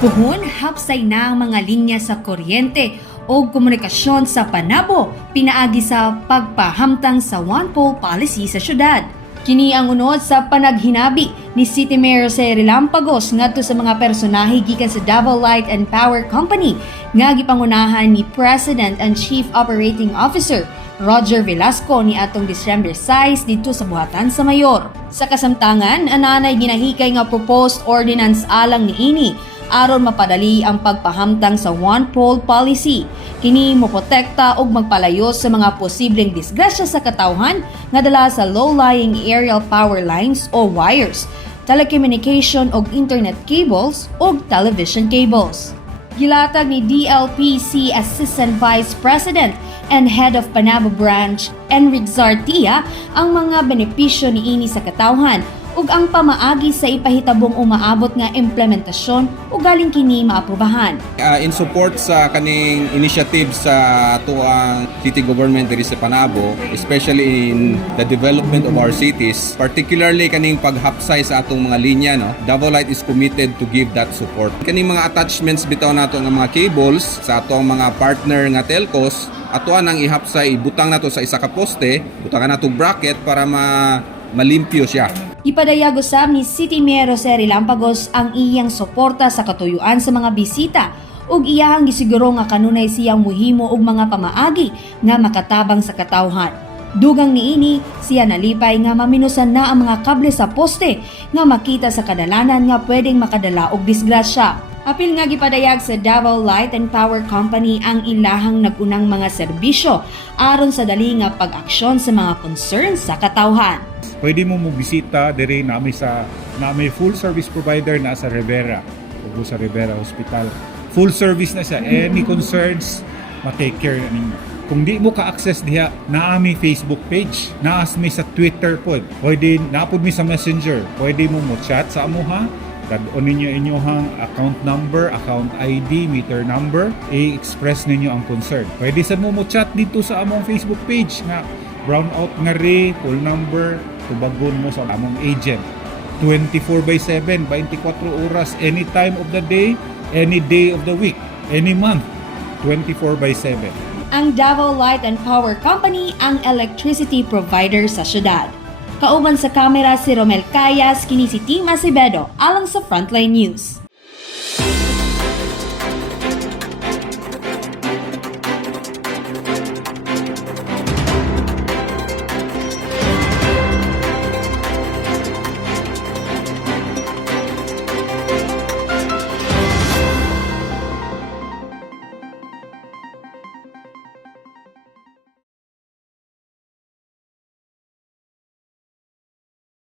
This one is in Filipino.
Puhon, hapsay na ang mga linya sa kuryente o komunikasyon sa Panabo, pinaagi sa pagpahamtang sa One Pole policy sa syudad. Kini ang unod sa panaghinabi ni City Mayor Jose Relampagos ngadto sa mga personahe gikan sa Davao Light and Power Company nga gipangunahan ni President and Chief Operating Officer Roger Velasco ni atong December 6 dito sa buhatan sa Mayor. Sa kasamtangan, ananay ginahikay nga proposed ordinance alang niini aron mapadali ang pagpahamtang sa One Pole policy. Kini moprotekta ug magpalayo sa mga posibleng disgrasya sa katawhan nga dala sa low-lying aerial power lines o wires, telecommunication ug internet cables ug television cables. Gilatag ni DLPC Assistant Vice President and Head of Panabo Branch, Enric Zartia, ang mga benepisyo niini sa katawhan ug ang pamaagi sa ipahitabong umaabot nga implementasyon ug galing kini maaprubahan. In support sa kaning initiative sa tuang city government diri sa Panabo, especially in the development of our cities, particularly kaning paghapsay sa atong mga linya, no, Davao Light is committed to give that support. Kaning mga attachments bitaw nato nga mga cables sa atong mga partner nga telcos, atoan ang ihapsay, ibutang nato sa isa ka poste, butangan nato bracket para malimpyo siya. Ipadayag usab ni City Mayor Jose Relampagos ang iyang suporta sa katuyuan sa mga bisita ug iyahang gisiguro nga kanunay siyang muhimo og mga pamaagi nga makatabang sa katawhan. Dugang niini siya nalipay nga maminusan na ang mga kable sa poste nga makita sa kadalanan nga pwedeng makadala og disgrasya. Apil nga gipadayag sa Davao Light and Power Company ang ilahang nagunang mga serbisyo aron sa dali nga pag-aksyon sa mga concerns sa katawhan. Pwede mo bisita dire na may full service provider na sa Rivera o sa Rivera Hospital. Full service na siya. Any concerns, ma-take care ninyo. Kung di mo ka-access diha, naami Facebook page, naas mi sa Twitter pod. Pwede napod mi sa Messenger. Pwede mo chat sa amuha. Dadon ninyo inyong account number, account ID, meter number, i-express ninyo ang concern. Pwede sa mo chat dito sa among Facebook page nga brownout nga ri, full number, tubagon mo sa among agent. 24/7, 24 oras, any time of the day, any day of the week, any month, 24/7. Ang Davao Light and Power Company ang electricity provider sa syudad. Kauban sa kamera si Romel Cayas, kini si Tim Acevedo alang sa Frontline News.